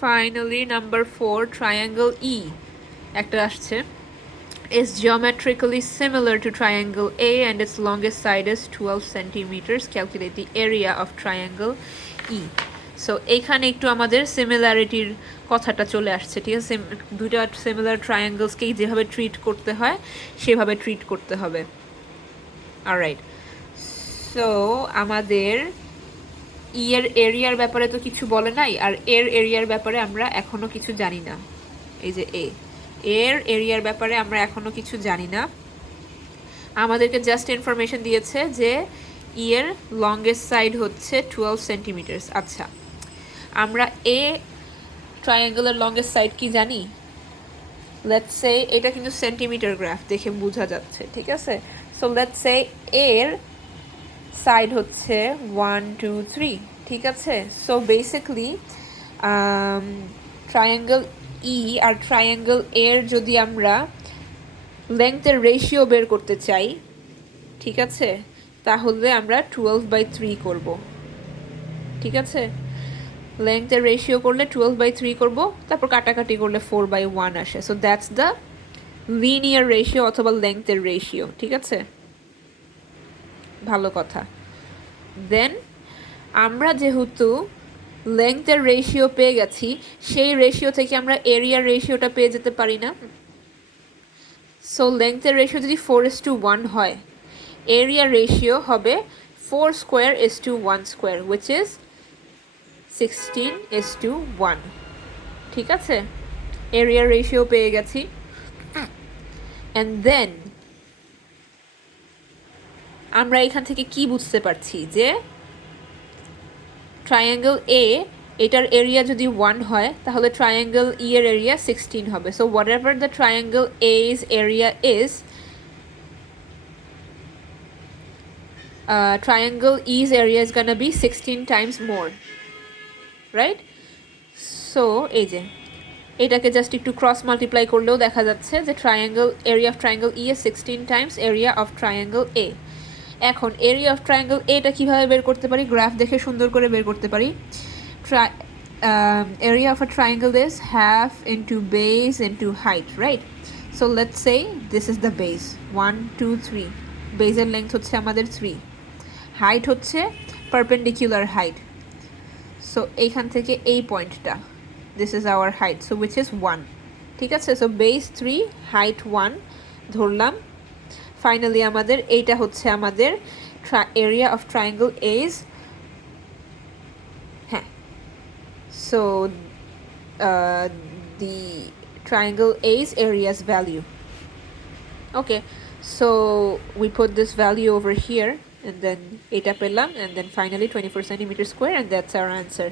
Finally, number 4, triangle E একটা আসছে is geometrically similar to triangle A and its longest side is 12 centimeters. Calculate the area of triangle E. So এইখানে একটু আমাদের সিমিলারিটির কথাটা চলে আসছে, ঠিক আছে? দুইটা সিমিলার ট্রায়াঙ্গলসকেই যেভাবে ট্রিট করতে হয় সেভাবে ট্রিট করতে হবে। অলরাইট, সো আমাদের ই এর এরিয়ার ব্যাপারে তো কিছু বলে নাই, আর এর এরিয়ার ব্যাপারে আমরা এখনো কিছু জানি না। এই যে এর এরিয়ার ব্যাপারে আমরা এখনো কিছু জানি না। আমাদেরকে জাস্ট ইনফরমেশন দিয়েছে যে ই এর লংগেস্ট সাইড হচ্ছে 12 সেন্টিমিটার্স। আচ্ছা, আমরা এ ট্রায়াঙ্গলের লংগেস্ট সাইড কি জানি? লেটস সে এটা কিন্তু সেন্টিমিটার গ্রাফ দেখে বোঝা যাচ্ছে, ঠিক আছে? সো লেটস সে এর সাইড হচ্ছে 1 2 3, ঠিক আছে? সো বেসিক্যালি ট্রায়াঙ্গল ই আর ট্রায়াঙ্গল এর যদি আমরা লেংথের রেশিও বের করতে চাই, ঠিক আছে, তাহলে আমরা 12/3 করব, ঠিক আছে? লেংথের রেশিও করলে 12/3 করব, তারপর কাটাকাটি করলে 4/1 আসে। So that's the linear ratio অথবা লেংথের রেশিও, ঠিক আছে? ভালো কথা। দেন আমরা যেহেতু লেংথের রেশিও পেয়ে গেছি, সেই রেশিও থেকে আমরা এরিয়ার রেশিওটা পেয়ে যেতে পারি না? সো লেংথের রেশিও যদি 4:1 হয়, এরিয়া রেশিও হবে 4 square is to 1 square, which is 16:1, ঠিক আছে? এরিয়া রেশিও পেয়ে গেছি। অ্যান্ড দেন আমরা এখান থেকে কি বুঝতে পারছি যে ট্রায়াঙ্গল এ এটার এরিয়া যদি 1 হয় তাহলে ট্রায়াঙ্গল ই এর এরিয়া 16 হবে। So whatever the triangle A's area is, triangle E's area is gonna be 16 times more, right? So এই যে এটাকে জাস্ট একটু ক্রস মাল্টিপ্লাই করলেও দেখা যাচ্ছে যে triangle area of triangle E is 16 times area of triangle A. এখন area of triangle এটা কিভাবে বের করতে পারি? গ্রাফ দেখে সুন্দর করে বের করতে পারি। area of a triangle is half into base into height, right? So let's say this is the base 1 2 3, বেজের লেংথ হচ্ছে আমাদের 3, হাইট হচ্ছে পারপেন্ডিকুলার হাইট। সো এইখান থেকে এই পয়েন্টটা, this is our height, so which is 1, ঠিক আছে? সো বেস 3, হাইট 1 ধরলাম। ফাইনালি আমাদের এইটা হচ্ছে আমাদের এরিয়া অফ ট্রায়াঙ্গল এজ। হ্যাঁ, so the triangle A's area's value. Okay, so we put this value over here and then eta পেলাম and then finally 24 centimeters square, and that's our answer.